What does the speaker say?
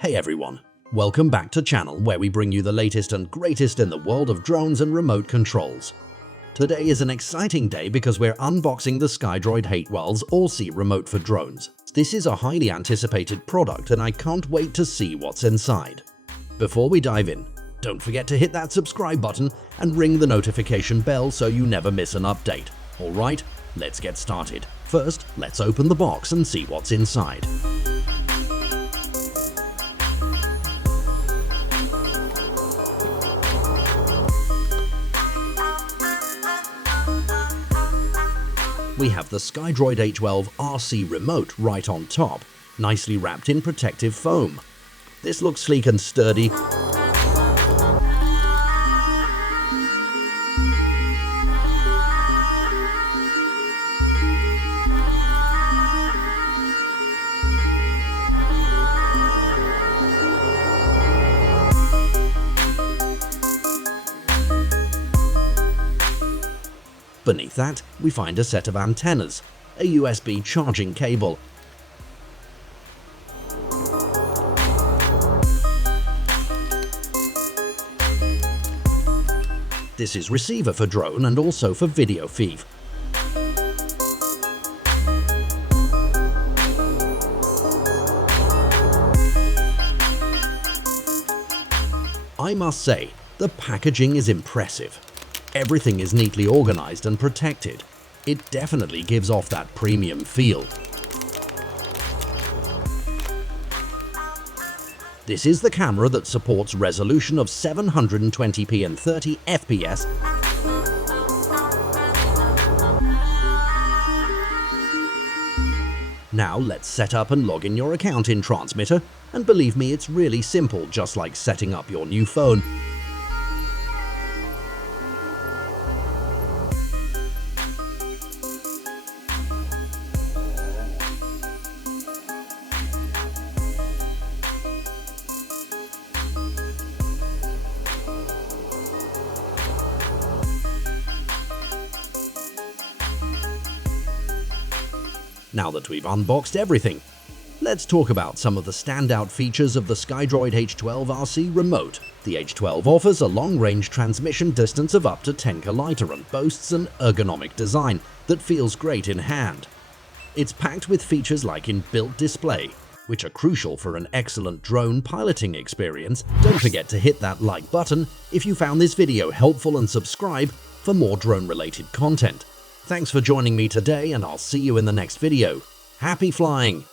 Hey everyone, welcome back to channel where we bring you the latest and greatest in the world of drones and remote controls. Today is an exciting day because we're unboxing the Skydroid H12's All-See remote for drones. This is a highly anticipated product and I can't wait to see what's inside. Before we dive in, don't forget to hit that subscribe button and ring the notification bell so you never miss an update. Alright, let's get started. First, let's open the box and see what's inside. We have the Skydroid H12 RC remote right on top, nicely wrapped in protective foam. This looks sleek and sturdy. Beneath that, we find a set of antennas, a USB charging cable, this is receiver for drone and also for video feed. I must say, the packaging is impressive. Everything is neatly organized and protected. It definitely gives off that premium feel. This is the camera that supports resolution of 720p and 30 fps. Now let's set up and log in your account in Transmitter, and believe me, it's really simple, just like setting up your new phone. Now that we've unboxed everything, let's talk about some of the standout features of the Skydroid H12 RC remote. The H12 offers a long-range transmission distance of up to 10 km and boasts an ergonomic design that feels great in hand. It's packed with features like inbuilt display, which are crucial for an excellent drone piloting experience. Don't forget to hit that like button if you found this video helpful and subscribe for more drone-related content. Thanks for joining me today and I'll see you in the next video. Happy flying!